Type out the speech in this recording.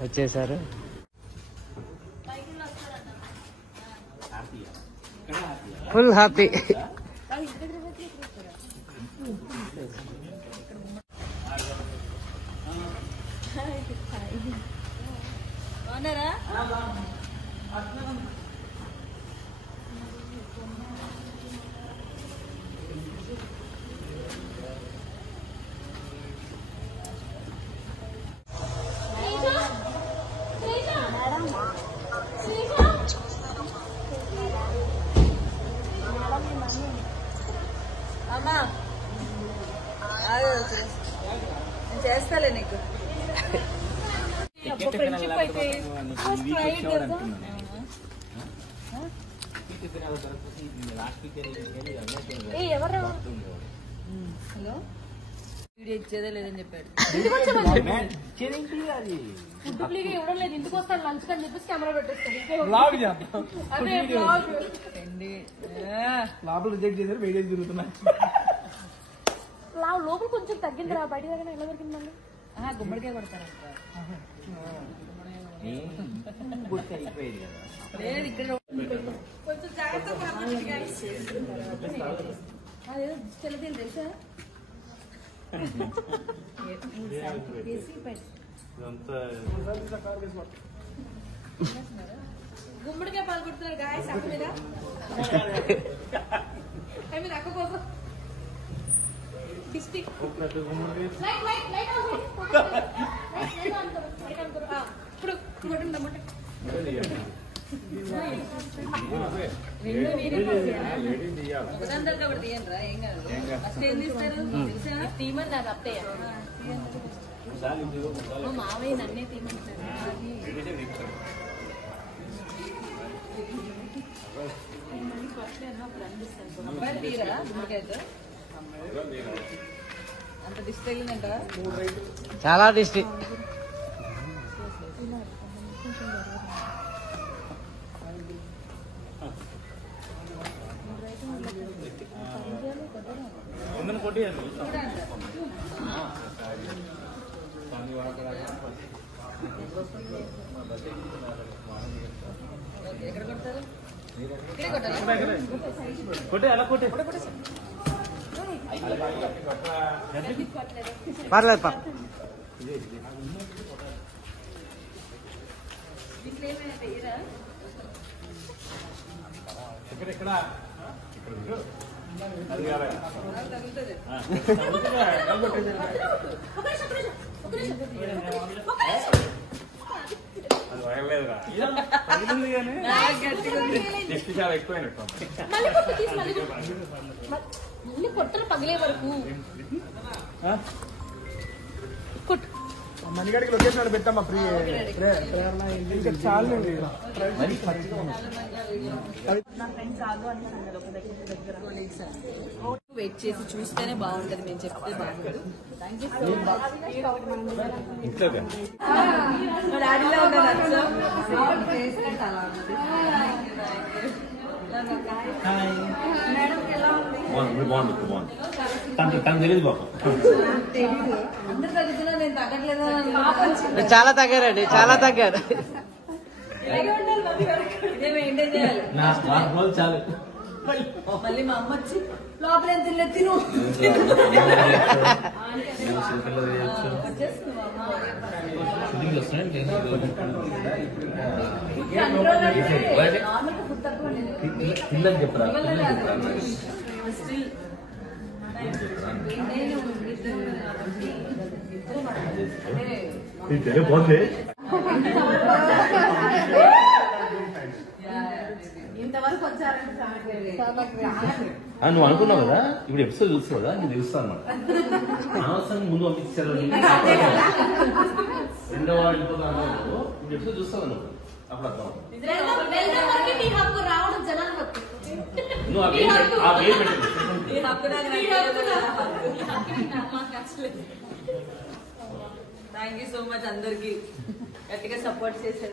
వచ్చేసారు. Full happy. అమ్మా చేస్తాలే నీకు ఫ్రెండ్షిప్ అయితే ఎవరు హలో వీడియో ఇచ్చేదే లేదని చెప్పాడు. ఫుడ్ ఇవ్వడం లేదు, ఇంటికి వస్తాను లంచ్ అని చెప్పేసి కెమెరా పెట్టేస్తాను. లోపల రిజెక్ట్ చేశారు, వీడియో తిరుగుతున్నా. లోపల కొంచెం తగ్గింది రా, బయట దగ్గర ఎలా దొరికింది మళ్ళీ. గుమ్మడికాయ కొడతారా? కొంచెం జాగ్రత్త అదేదో చెల్లదేం తెలుసా? గుమ్మడికాయ పాలు కొడుతున్నారు గాయస్ అక్క మీద. మీరు అక్క కోసం డిస్టిక్ ఇప్పుడు కొట్టండి అందరితో కూడా తీయండి రా, ఏం కాదు. ఫస్ట్ ఏం తీస్తారు తెలుసా? తీమని నాకు అత్తయ్య మావయ్య నన్నే తీమంటారు. తీరా గుమ్మడికాయతో అంత దిష్టి తగిలిందంట. చాలా దిష్టి. ఎక్కడ కొడతారు? ఇక్కడే కొట్టాలి. పర్లేదు పా. మళ్ళీ కొట్టలు పగిలే వరకు కొట్టు. మణిగాడికి లొకేషన్ పెట్టామా ఫ్రీ ఇంకా చాలు. వెయిట్ చేసి చూస్తేనే బాగుంటది, మేము చెప్తే బాగుంటుంది. డాడీలో అందరు తగ్గుతున్నా నేను తగ్గట్లేదు. చాలా తగ్గారండి, చాలా తగ్గారు. ఇదే మెయింటైన్ చేయాలి. చాలు. మళ్ళీ మా అమ్మ వచ్చి లోపల ఎంత తిను ఇంతవరకు నువ్వు అనుకున్నావు కదా, ఇప్పుడు ఎపిసోడ్ చూస్తావు కదా, నేను తెలుస్తా అనమాట. అనవసరం ముందు పంపించారు, రెండో వాడు వెళ్ళిపోతాను. ఇప్పుడు ఎపిసోడ్ చూస్తావు నువ్వు, అప్పుడు అర్థం. నువ్వు ఆ పేరు పెట్టింది. థ్యాంక్ యూ సో మచ్ అందరికి గట్టిగా సపోర్ట్ చేశారు.